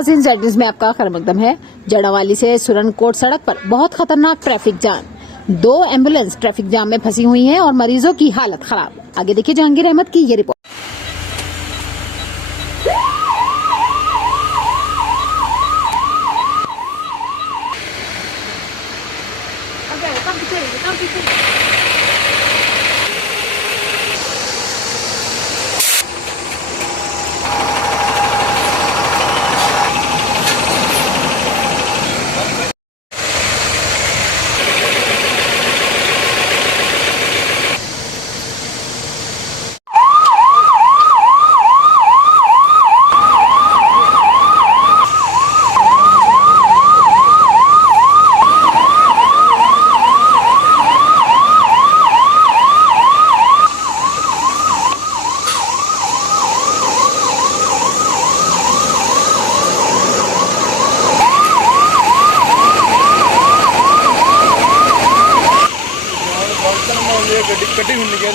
सेंटेंस में आपका खैर मकदम है। जड़ावाली से सुरनकोट सड़क पर बहुत खतरनाक traffic jam. 2 ambulance traffic jam में फंसी हुई हैं और मरीजों की हालत खराब। आगे देखिए जहांगीर अहमद की ये रिपोर्ट। गड्डी हुई निकल